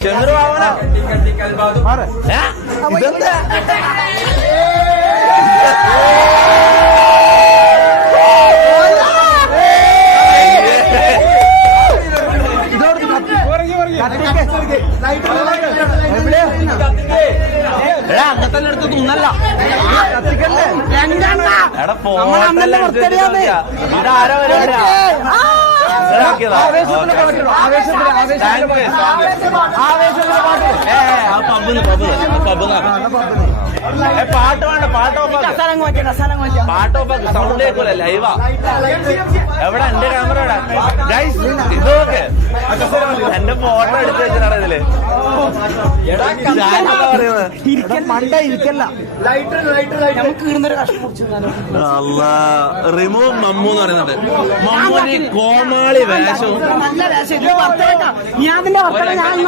ചന്ദ്ര അങ്ങനെ തന്നെ എടുത്ത് തിന്നല്ല ഇതാരോ പാട്ട് വേണ്ട പാട്ടോപ്പാക്ക് സൗണ്ട് കേൾക്കൂല ലൈവാ എവിടെ എന്റെ ക്യാമറ ഇതൊക്കെ എന്റെ ഫോട്ടോ എടുത്ത് വെച്ചിട്ടാണ് ഇതില് റിമൂവ് മമ്മു എന്ന് പറയുന്നുണ്ട് മമ്മൂന് കോമാളി വേഷവും